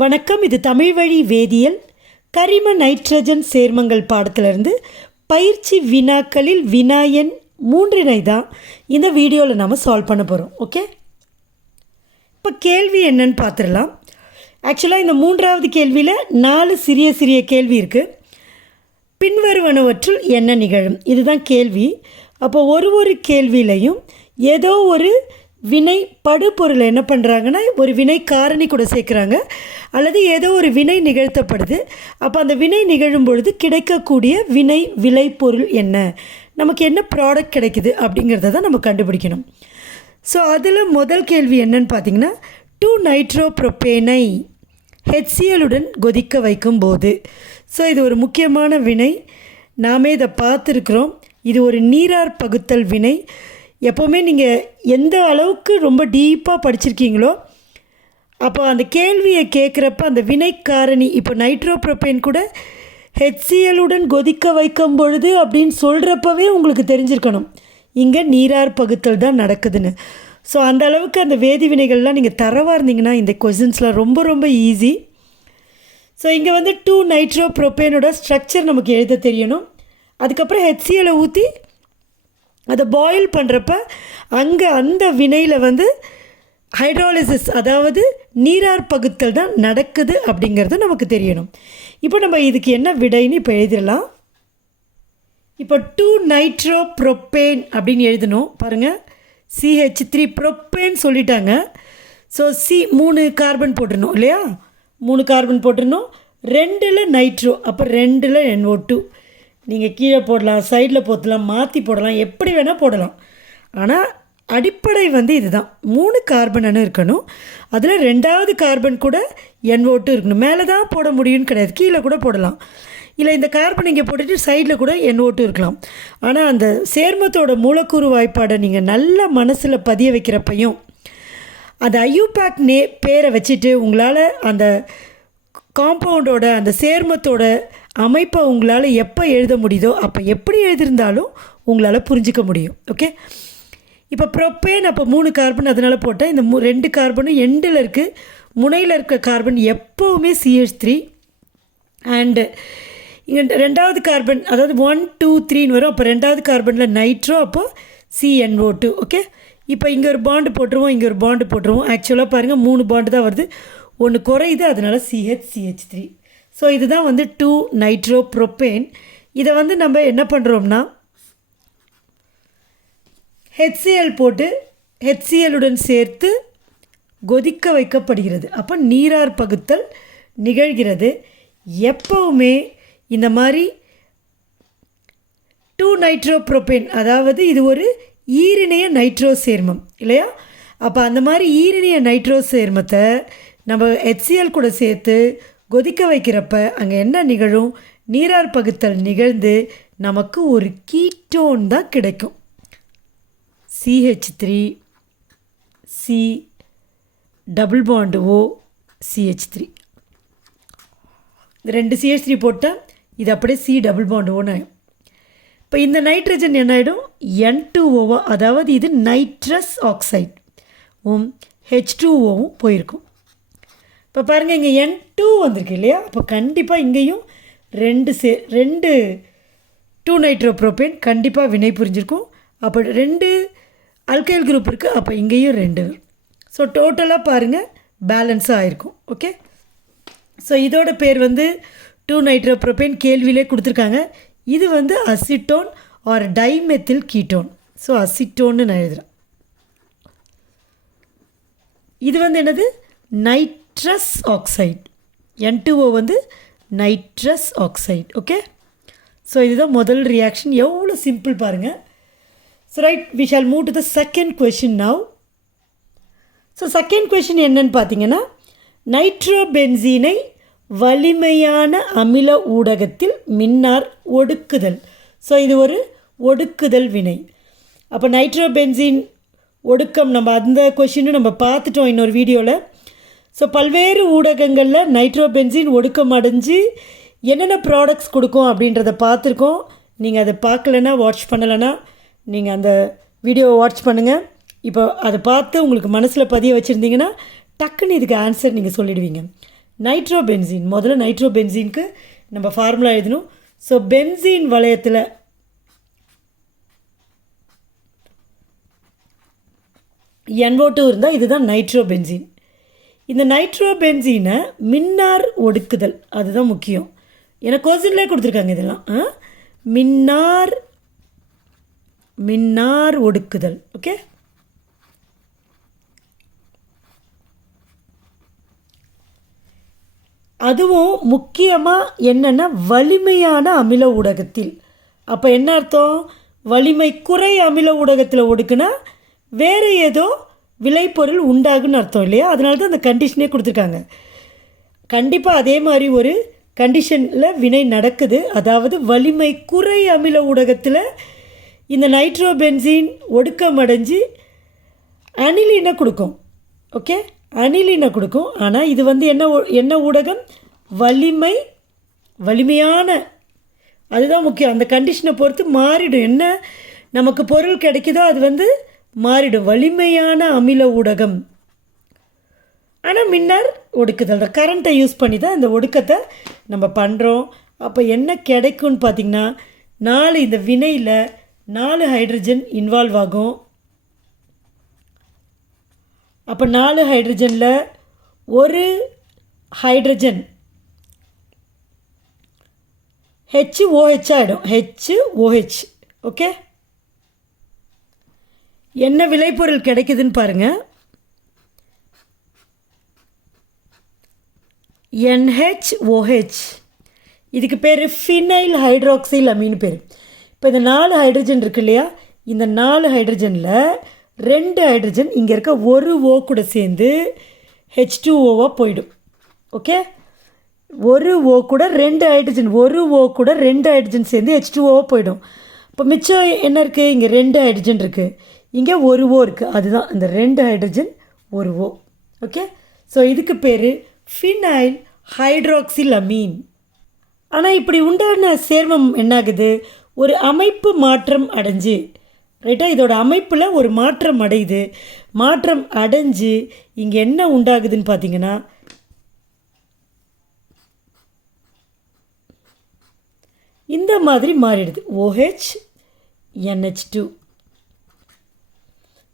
வணக்கம். இது தமிழ் வழி வேதியியல் கரிம நைட்ரஜன் சேர்மங்கள் பாடத்திலிருந்து பயிற்சி வினாக்களில் வினா எண் 3 தான் இந்த வீடியோவில் நாம் சால்வ் பண்ண போகிறோம். ஓகே, இப்போ கேள்வி என்னன்னு பார்த்துடலாம். ஆக்சுவலாக இந்த 3வது கேள்வியில் 4 சிறிய சிறிய கேள்வி இருக்குது. பின்வருவனவற்றுள் என்ன நிகழும், இதுதான் கேள்வி. அப்போ ஒரு கேள்வியிலையும் ஏதோ ஒரு வினை படுபொருளை என்ன பண்ணுறாங்கன்னா ஒரு வினை காரணி கூட சேர்க்குறாங்க, அல்லது ஏதோ ஒரு வினை நிகழ்த்தப்படுது. அப்போ அந்த வினை நிகழும் பொழுது கிடைக்கக்கூடிய வினை விளைபொருள் என்ன, நமக்கு என்ன ப்ராடக்ட் கிடைக்குது அப்படிங்கிறத தான் நம்ம கண்டுபிடிக்கணும். ஸோ அதில் முதல் கேள்வி என்னன்னு பார்த்தீங்கன்னா, 2-நைட்ரோப்ரோபேனை HCl-உடன் கொதிக்க வைக்கும்போது. ஸோ இது ஒரு முக்கியமான வினை, நாமே இதை பார்த்துருக்குறோம். இது ஒரு நீரார் பகுத்தல் வினை. எப்போவுமே நீங்கள் எந்த அளவுக்கு ரொம்ப டீப்பாக படிச்சிருக்கீங்களோ அப்போ அந்த கேள்வியை கேட்குறப்ப அந்த வினைக்காரணி, இப்போ நைட்ரோப்ரோபேன் கூட HCl-உடன் கொதிக்க வைக்கும் பொழுது அப்படின்னு சொல்கிறப்பவே உங்களுக்கு தெரிஞ்சிருக்கணும் இங்கே நீரார் பகுத்தல் தான் நடக்குதுன்னு. ஸோ அந்த அளவுக்கு அந்த வேதி வினைகள்லாம் நீங்கள் தரவாக இருந்தீங்கன்னா இந்த கொஸ்டின்ஸ்லாம் ரொம்ப ரொம்ப ஈஸி. ஸோ இங்கே வந்து 2-நைட்ரோப்ரோபேனோட ஸ்ட்ரக்சர் நமக்கு எழுத தெரியணும். அதுக்கப்புறம் HCl-ஐ ஊற்றி அதை பாயில் பண்ணுறப்ப அங்கே அந்த வினையில் வந்து ஹைட்ராலிசிஸ், அதாவது நீரார் பகுத்தல் தான் நடக்குது அப்படிங்கிறது நமக்கு தெரியணும். இப்போ நம்ம இதுக்கு என்ன விடைன்னு இப்போ எழுதிடலாம். இப்போ 2-நைட்ரோப்ரோபேன் அப்படின்னு எழுதணும். பாருங்கள், CH3 ப்ரோப்பேன் சொல்லிட்டாங்க. ஸோ 3 கார்பன் போட்டுடணும் இல்லையா, 3 கார்பன் போட்டுடணும். 2ல் நைட்ரோ, அப்போ 2ல் NO2. நீங்கள் கீழே போடலாம், சைடில் போடலாம், மாற்றி போடலாம், எப்படி வேணால் போடலாம். ஆனால் அடிப்படை வந்து இதுதான், 3 கார்பன் இருக்கணும். அதில் 2வது கார்பன் கூட NO2 இருக்கணும். மேலே தான் போட முடியும்னு கிடையாது, கீழே கூட போடலாம். இல்லை இந்த கார்பன் இங்கே போட்டுட்டு சைடில் கூட NO2 இருக்கலாம். ஆனால் அந்த சேர்மத்தோட மூலக்கூறு வாய்ப்பாடை நீங்கள் நல்ல மனசில் பதிய வைக்கிறப்பையும் அந்த ஐயூபேக் பேரை வச்சுட்டு உங்களால் அந்த காம்பவுண்டோட அந்த சேர்மத்தோட அமைப்பை உங்களால் எப்போ எழுத முடியுதோ அப்போ எப்படி எழுதியிருந்தாலும் உங்களால் புரிஞ்சிக்க முடியும். ஓகே, இப்போ ப்ரோப்பேன் அப்போ 3 கார்பன் அதனால் போட்டால் இந்த 2 கார்பனும் எண்டில் இருக்குது, முனையில் இருக்க கார்பன் எப்போவுமே CH3. அண்டு இங்கே 2வது கார்பன், அதாவது 1 2 3ன்னு வரும். அப்போ 2வது கார்பனில் நைட்ரோ, அப்போ CNO2. ஓகே, இப்போ இங்கே ஒரு பாண்டு போட்டுருவோம், இங்கே ஒரு பாண்டு போட்டுருவோம். ஆக்சுவலாக பாருங்கள் 3 பாண்டு தான் வருது, ஒன்று குறையுது, அதனால் CH3. ஸோ இதுதான் வந்து 2-நைட்ரோப்ரோபேன். இதை வந்து நம்ம என்ன பண்ணுறோம்னா HCl போட்டு HCl-உடன் சேர்த்து கொதிக்க வைக்கப்படுகிறது. அப்போ நீரார் பகுத்தல் நிகழ்கிறது. எப்போவுமே இந்த மாதிரி 2-நைட்ரோப்ரோபேன், அதாவது இது ஒரு ஈரிணைய நைட்ரோ சேர்மம் இல்லையா. அப்போ அந்த மாதிரி ஈரிணைய நைட்ரோ சேர்மத்தை நம்ம HCl கூட சேர்த்து கொதிக்க வைக்கிறப்ப அங்கே என்ன நிகழும், நீரார் பகுத்தல் நிகழ்ந்து நமக்கு ஒரு கீட்டோன் தான் கிடைக்கும். CH3 C double bond O CH3. இந்த 2 CH3 போட்டால் இது அப்படியே C டபுள் பாண்டு Oன்னு ஆகிடும். இப்போ இந்த நைட்ரஜன் என்ன ஆகிடும், N2O, அதாவது இது நைட்ரஸ் ஆக்சைடு, H2Oவும் போயிருக்கும். இப்போ பாருங்கள் இங்கே N2 வந்திருக்கு இல்லையா, அப்போ கண்டிப்பாக இங்கேயும் 2 2-நைட்ரோப்ரோபேன் கண்டிப்பாக வினை புரிஞ்சிருக்கும். அப்போ 2 அல்கைல் குரூப் இருக்குது, அப்போ இங்கேயும் 2. ஸோ டோட்டலாக பாருங்கள் பேலன்ஸாக ஆகிருக்கும். ஓகே, ஸோ இதோட பேர் வந்து 2-நைட்ரோப்ரோபேன் கேள்வியிலே கொடுத்துருக்காங்க. இது வந்து acetone or dimethyl ketone. So அசிட்டோன்னு நான் எழுதுகிறேன். இது வந்து என்னது, நைட்ரஸ் ஆக்சைடு. N2O வந்து நைட்ரஸ் ஆக்சைடு. ஓகே, ஸோ இதுதான் முதல் ரியாக்ஷன். எவ்வளோ சிம்பிள் பாருங்கள். So right, we shall move to the second question now. So second question என்னன்னு பார்த்தீங்கன்னா, நைட்ரோபென்சீனை வலிமையான அமில ஊடகத்தில் மின்னார் ஒடுக்குதல். ஸோ இது ஒரு ஒடுக்குதல் வினை. அப்போ நைட்ரோபென்சீன் ஒடுக்கம் நம்ம அந்த கொஷினும் நம்ம பார்த்துட்டோம் இன்னொரு வீடியோவில். ஸோ பல்வேறு ஊடகங்களில் நைட்ரோபென்சீன் ஒடுக்கம் அடைஞ்சு என்னென்ன ப்ராடக்ட்ஸ் கொடுக்கும் அப்படின்றத பார்த்துருக்கோம். நீங்கள் அதை பார்க்கலன்னா, வாட்ச் பண்ணலைன்னா நீங்கள் அந்த வீடியோவை வாட்ச் பண்ணுங்கள். இப்போ அதை பார்த்து உங்களுக்கு மனசில் பதிய வச்சுருந்தீங்கன்னா டக்குன்னு இதுக்கு ஆன்சர் நீங்கள் சொல்லிடுவீங்க. நைட்ரோபென்சீன். முதல்ல நைட்ரோபென்சீனுக்கு நம்ம ஃபார்முலா எழுதணும். ஸோ பென்சீன் வளையத்தில் NO2 இருந்தால் இதுதான் நைட்ரோபென்சீன். இந்த நைட்ரோபென்சீனை மின்னார் ஒடுக்குதல், அதுதான் முக்கியம். எனக்கு கொஸ்டின்லேயே கொடுத்துருக்காங்க இதெல்லாம். மின்னார் ஒடுக்குதல். ஓகே, அதுவும் முக்கியமாக என்னென்னா வலிமையான அமில ஊடகத்தில். அப்போ என்ன அர்த்தம்? வலிமை குறை அமில ஊடகத்தில் ஒடுக்குனா வேறு ஏதோ விளைபொருள் உண்டாகுன்னு அர்த்தம் இல்லையா? அதனால தான் அந்த கண்டிஷனே கொடுத்துருக்காங்க. கண்டிப்பாக அதே மாதிரி ஒரு கண்டிஷனில் வினை நடக்குது. அதாவது வலிமை குறை அமில ஊடகத்தில் இந்த நைட்ரோபென்சீன் ஒடுக்கமடைஞ்சு அனிலினை கொடுக்கும். ஓகே, அனிலினை கொடுக்கும். ஆனால் இது வந்து என்ன ஊடகம்? வலிமையான, அதுதான் முக்கியம். அந்த கண்டிஷனை பொறுத்து மாறிடும். என்ன நமக்கு பொருள் கிடைக்குதோ அது வந்து மாறிடும். வலிமையான அமில ஊடகம். ஆனால் மின்னார் ஒடுக்குதல் கரண்ட்டை யூஸ் பண்ணி தான் இந்த ஒடுக்கத்தை நம்ம பண்ணுறோம். அப்போ என்ன கிடைக்கும்னு பார்த்திங்கன்னா, 4 இந்த வினையில் 4 ஹைட்ரஜன் இன்வால்வ் ஆகும். அப்போ 4 ஹைட்ரஜனில் ஒரு ஹைட்ரஜன் HOH ஆகிடும். HOH. ஓகே, என்ன விளைபொருள் கிடைக்குதுன்னு பாருங்கள். NHOH. இதுக்கு பேர் ஃபினைல் ஹைட்ராக்சில் அமீன் பேர். இப்போ இந்த 4 ஹைட்ரஜன் இருக்கு இல்லையா? இந்த 4 ஹைட்ரஜனில் 2 ஹைட்ரஜன் இங்கே இருக்க ஒரு O கூட சேர்ந்து H2Oவாக போயிடும். ஓகே, ஒரு O கூட 2 ஹைட்ரஜன், ஒரு O கூட 2 ஹைட்ரஜன் சேர்ந்து H2Oவாக போயிடும். இப்போ மிச்சம் என்ன இருக்குது? இங்கே 2 ஹைட்ரஜன் இருக்குது, இங்கே ஒரு O இருக்குது. அதுதான் இந்த 2 ஹைட்ரஜன் ஒரு O. ஓகே, ஸோ இதுக்கு பேர் ஃபினைல் ஹைட்ராக்சில் அமீன். ஆனால் இப்படி உண்டான சேர்மம் என்னாகுது? ஒரு அமைப்பு மாற்றம் அடைஞ்சு, ரைட்டாக இதோட அமைப்பில் ஒரு மாற்றம் அடையுது. மாற்றம் அடைஞ்சு இங்கே என்ன உண்டாகுதுன்னு பார்த்தீங்கன்னா, இந்த மாதிரி மாறிடுது. OH NH2.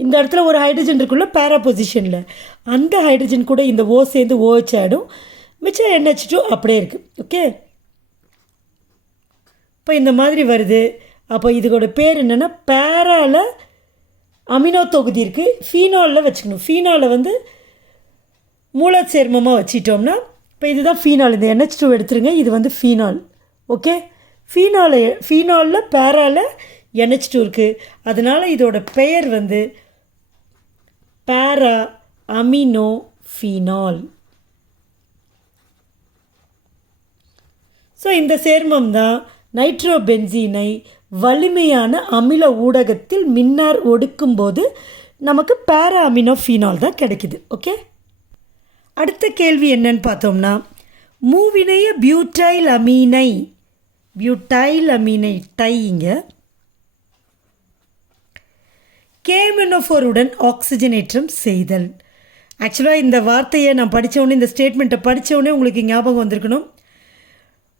இந்த இடத்துல ஒரு ஹைட்ரஜன் இருக்குள்ள பேரா பொசிஷனில், அந்த ஹைட்ரஜன் கூட இந்த O சேர்ந்து OH ஆகிடும். மிச்சம் NH2 அப்படியே இருக்குது. ஓகே, இப்போ இந்த மாதிரி வருது. அப்போ இதோட பேர் என்னென்னா, பேரால அமினோ தொகுதி இருக்குது. ஃபீனாலில் வச்சுக்கணும். ஃபீனாலை வந்து மூல சேர்மமாக வச்சிட்டோம்னா, இப்போ இதுதான் ஃபீனால். இந்த NH2 எடுத்துருங்க, இது வந்து ஃபீனால். ஓகே, ஃபீனாலில் பேரால NH2 இருக்குது. அதனால் இதோட பெயர் வந்து பேரா அமினோ ஃபீனால். ஸோ இந்த சேர்மம் தான் நைட்ரோபென்சீனை வலிமையான அமில ஊடகத்தில் மின்னார் ஒடுக்கும்போது நமக்கு பேரா அமினோ ஃபீனால் தான் கிடைக்குது. ஓகே, அடுத்த கேள்வி என்னன்னு பார்த்தோம்னா, மூவினைய பியூட்டைல் அமீனை டைங்க KMNO4 ஆக்சிஜனேற்றம் செய்தல். ஆக்சுவலாக இந்த வார்த்தையை நான் படித்தவுடனே, இந்த ஸ்டேட்மெண்ட்டை படித்தவுடனே உங்களுக்கு ஞாபகம் வந்திருக்கணும்.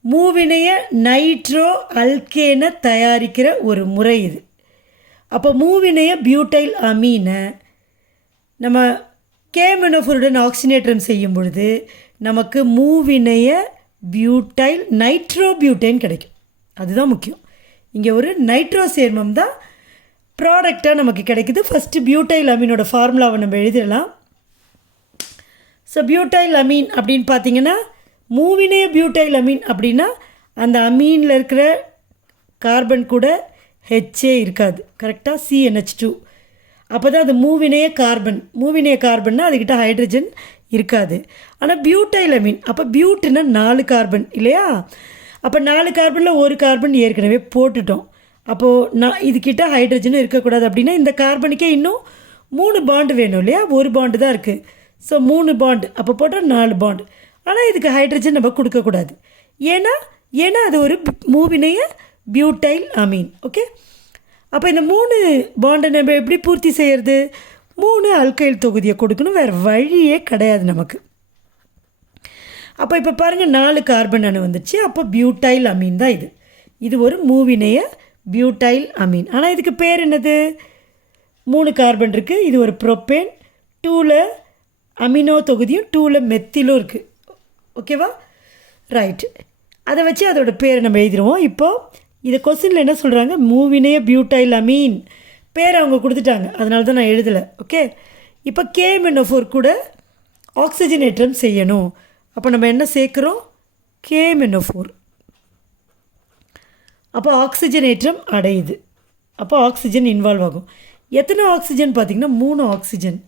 மூவினைய நைட்ரோ அல்கேனை தயாரிக்கிற ஒரு முறை இது. அப்போ மூவினைய பியூட்டைல் அமீனை நம்ம KMNO4 ஆக்சிஜனேற்றம் செய்யும் பொழுது நமக்கு மூவினைய பியூட்டைல் நைட்ரோபியூட்டைன் கிடைக்கும். அதுதான் முக்கியம். இங்கே ஒரு நைட்ரோ சேர்மம் தான் ப்ராடக்டாக நமக்கு கிடைக்குது. ஃபஸ்ட்டு பியூட்டைல் அமீனோட ஃபார்முலாவை நம்ம எழுதிடலாம். ஸோ பியூட்டைல் அமீன் அப்படின்னு பார்த்தீங்கன்னா, மூவினைய பியூட்டைல் அமீன் அப்படின்னா அந்த அமீனில் இருக்கிற கார்பன் கூட ஹெச்சே இருக்காது. கரெக்டாக CNH2. அப்போ தான் அது மூவினைய கார்பன்னா அதுக்கிட்ட ஹைட்ரஜன் இருக்காது. ஆனால் பியூட்டைல் அமீன், அப்போ பியூட்டுன்னா 4 கார்பன் இல்லையா? அப்போ 4 கார்பனில் ஒரு கார்பன் ஏற்கனவே போட்டுட்டோம். அப்போது இதுக்கிட்ட ஹைட்ரஜனும் இருக்கக்கூடாது. அப்படின்னா இந்த கார்பனுக்கே இன்னும் 3 பாண்டு வேணும் இல்லையா? ஒரு பாண்டு தான் இருக்குது. ஸோ 3 பாண்டு, அப்போ போட்டால் 4 பாண்டு. ஆனால் இதுக்கு ஹைட்ரஜன் நம்ம கொடுக்கக்கூடாது. ஏன்னா அது ஒரு மூவினைய பியூட்டைல் அமீன். ஓகே, அப்போ இந்த 3 பாண்டை நம்ம எப்படி பூர்த்தி செய்கிறது? 3 அல்கைல் தொகுதியை கொடுக்கணும், வேறு வழியே கிடையாது நமக்கு. அப்போ இப்போ பாருங்கள் 4 கார்பன் அணு வந்துச்சு. அப்போ பியூட்டைல் அமீன் தான் இது. இது ஒரு மூவினைய பியூட்டைல் அமீன். ஆனால் இதுக்கு பேர் என்னது? 3 கார்பன் இருக்குது. இது ஒரு ப்ரோப்பேன். 2ல் அமினோ தொகுதியும் 2ல் மெத்திலும் இருக்குது. ஓகேவா? ரைட்டு. அதை வச்சு அதோட பேரை நம்ம எழுதிடுவோம். இப்போது இதை கொஸ்டினில் என்ன சொல்கிறாங்க? மூவினைய பியூட்டைல் அமீன் பேர் அவங்க கொடுத்துட்டாங்க, அதனால தான் நான் எழுதலை. ஓகே. இப்போ KMnO4 கூட ஆக்சிஜனேற்றம் செய்யணும். அப்போ நம்ம என்ன சேர்க்குறோம்? KMnO4. அப்போ ஆக்சிஜனேற்றம் அடையுது. அப்போ ஆக்சிஜன் இன்வால்வ் ஆகும். எத்தனை ஆக்சிஜன் பார்த்திங்கன்னா 3 ஆக்சிஜன்.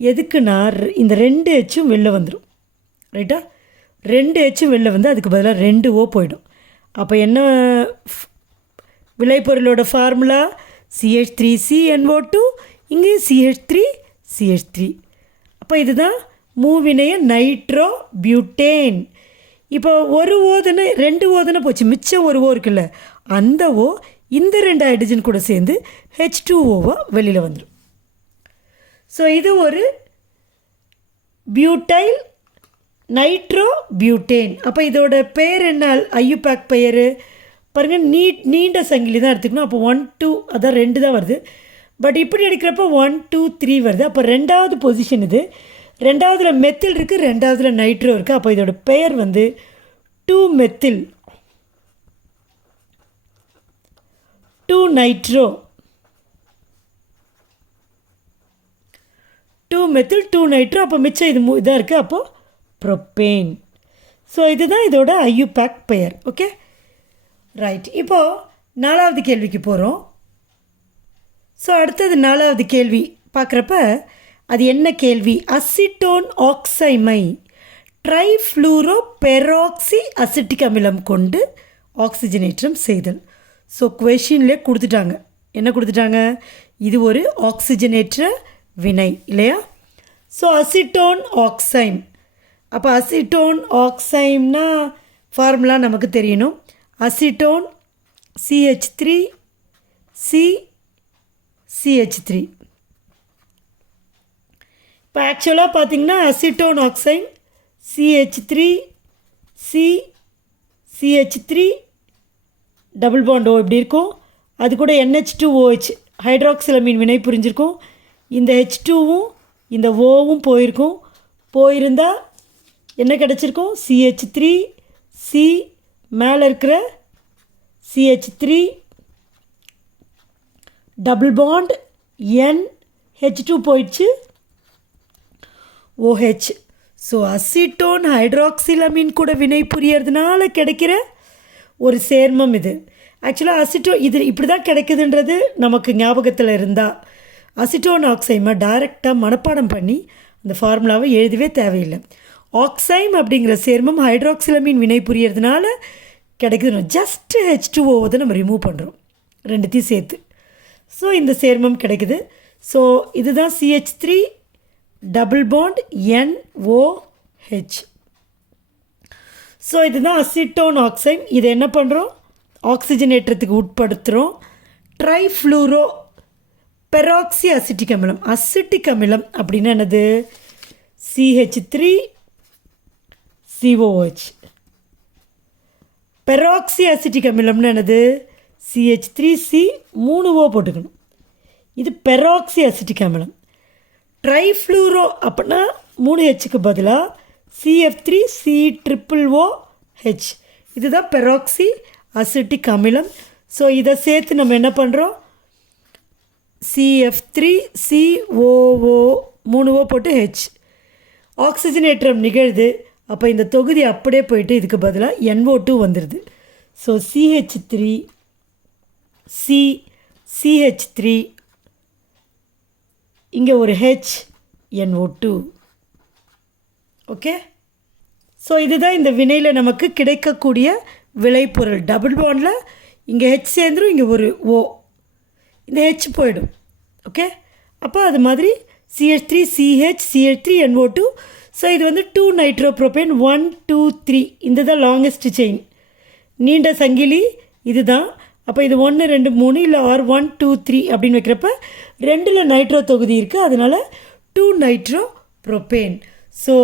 எதுக்குன்னா இந்த 2 Hம் வெளில வந்துடும். ரைட்டா? 2 Hம் வெளில வந்து அதுக்கு பதிலாக 2 O போயிடும். அப்போ என்ன விளைபொருளோட ஃபார்முலா? CH3CNO2, இங்கே CH3CH3. அப்போ இதுதான் மூவினைய நைட்ரோ பியூட்டேன். இப்போ ஒரு ஓதுன்னு 2 ஓதுன்னு போச்சு, மிச்சம் ஒரு ஓ இருக்குல்ல, அந்த ஓ இந்த 2 ஹைட்ரஜன் கூட சேர்ந்து H2Oவாக வெளியில் வந்துடும். ஸோ இது ஒரு பியூட்டைல் நைட்ரோ பியூட்டேன். அப்போ இதோட பெயர் என்ன? ஐயுபேக் பெயர் பாருங்கள், நீண்ட சங்கிலி தான் எடுத்துக்கணும். அப்போ 1 2 அதான் 2 தான் வருது. பட் இப்படி எடுக்கிறப்போ 1 2 3 வருது. அப்போ 2வது பொசிஷன் இது. 2வதுல மெத்தில் இருக்குது, 2வதுல நைட்ரோ இருக்குது. அப்போ இதோட பெயர் வந்து 2 மெத்தில் 2 நைட்ரோ 2 மெத்தில் 2 நைட்ரோ. அப்போ மிச்சம் இது இதாக இருக்குது. அப்போது ப்ரோப்பேன். ஸோ இதுதான் இதோட ஐயுபேக் பெயர். Okay, right. இப்போது 4வது கேள்விக்கு போகிறோம். ஸோ அடுத்தது 4வது கேள்வி பார்க்குறப்ப அது என்ன கேள்வி? அசிட்டோன் ஆக்சைமை ட்ரைஃப்ளூரோ பெராக்சி அசிட்டிக் அமிலம் கொண்டு ஆக்சிஜனேற்றம் செய்தல். ஸோ கொஷின்லேயே கொடுத்துட்டாங்க. என்ன கொடுத்துட்டாங்க? இது ஒரு ஆக்சிஜனேற்ற வினை இல்லையா? So acetone oxime. அப்போ அசிட்டோன் ஆக்சைம்னா ஃபார்முலா நமக்கு தெரியணும். Acetone CH3 CH3. இப்போ ஆக்சுவலாக பார்த்திங்கன்னா acetone oxime CH3 CH3 double bond O இப்படி இருக்கும். அது கூட NH2OH ஹைட்ராக்சிலமீன் வினை புரிஞ்சிருக்கும். இந்த H2வும் இந்த ஓவும் போயிருக்கும். போயிருந்தால் என்ன கிடச்சிருக்கும்? CH3 C மேலே இருக்கிற CH3 டபுள் பாண்ட் NH2 போயிடுச்சு OH. ஸோ அசிட்டோன் ஹைட்ராக்சிலமீன் கூட வினை புரியறதுனால கிடைக்கிற ஒரு சேர்மம் இது. ஆக்சுவலாக அசிட்டோன் இது இப்படி தான் கிடைக்குதுன்றது நமக்கு ஞாபகத்தில் இருந்தால் அசிட்டோன் ஆக்சைமை டைரெக்டாக மனப்பாடம் பண்ணி அந்த ஃபார்முலாவை எழுதவே தேவையில்லை. ஆக்சைம் அப்படிங்கிற சேர்மம் ஹைட்ராக்சிலமீன் வினை புரியறதுனால கிடைக்குது. ஜஸ்ட்டு H2O தான் நம்ம ரிமூவ் பண்ணுறோம், ரெண்டுத்தையும் சேர்த்து. ஸோ இந்த சேர்மம் கிடைக்குது. ஸோ இதுதான் CH3 double bond NOH. So இதுதான் அசிட்டோன் ஆக்சைம். இதை என்ன பண்ணுறோம்? ஆக்சிஜனேற்றத்துக்கு உட்படுத்துகிறோம். ட்ரைஃப்ளூரோ பெராக்சி அசிட்டிக் அமிலம். அசிட்டிக் அமிலம் அப்படின்னா என்னது? CH3COOH. பெராக்சி அசிட்டிக் அமிலம்னு என்னது? CH3C 3 O போட்டுக்கணும். இது பெராக்சி அசிட்டிக் அமிலம். ட்ரைஃப்ளூரோ அப்படின்னா 3 Hக்கு பதிலாக CF3COOH. இதுதான் பெராக்சி அசிட்டிக் அமிலம். ஸோ இதை சேர்த்து நம்ம என்ன பண்ணுறோம்? CF3COO 3 O போட்டு H. ஆக்சிஜனேற்றம் நிகழ்து. அப்போ இந்த தொகுதி அப்படியே போயிட்டு இதுக்கு பதிலாக NO2 வந்துடுது. ஸோ CH3 இங்கே ஒரு NO2. ஓகே. ஸோ இதுதான் இந்த வினையில் நமக்கு கிடைக்கக்கூடிய விளைபொருள். டபுள் பாண்டில் இங்கே H சேர்ந்துடும், இங்கே ஒரு O, இந்த H போயிடும். ஓகே. அப்போ அது மாதிரி CH3CH3NO2. ஸோ இது வந்து 2 நைட்ரோப்ரோபேன் 1 2 3. இந்த தான் லாங்கஸ்ட் செயின், நீண்ட சங்கிலி இது தான். அப்போ இது 1 2 3 இல்லை ஆர் 1 2 3 அப்படின்னு வைக்கிறப்ப 2ல் நைட்ரோ தொகுதி இருக்குது, அதனால் 2 நைட்ரோப்ரோபேன். ஸோ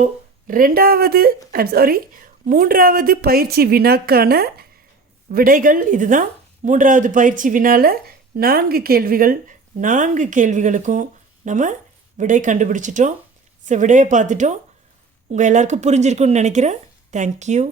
மூன்றாவது பயிற்சி வினாக்கான விடைகள் இதுதான். மூன்றாவது பயிற்சி வினாவில் 4 கேள்விகள், 4 கேள்விகளுக்கும் நம்ம விடை கண்டுபிடிச்சிட்டோம். ஸோ விடையை பார்த்துட்டோம். உங்கள் எல்லாருக்கும் புரிஞ்சிருக்குன்னு நினைக்கிறேன். தேங்க்யூ.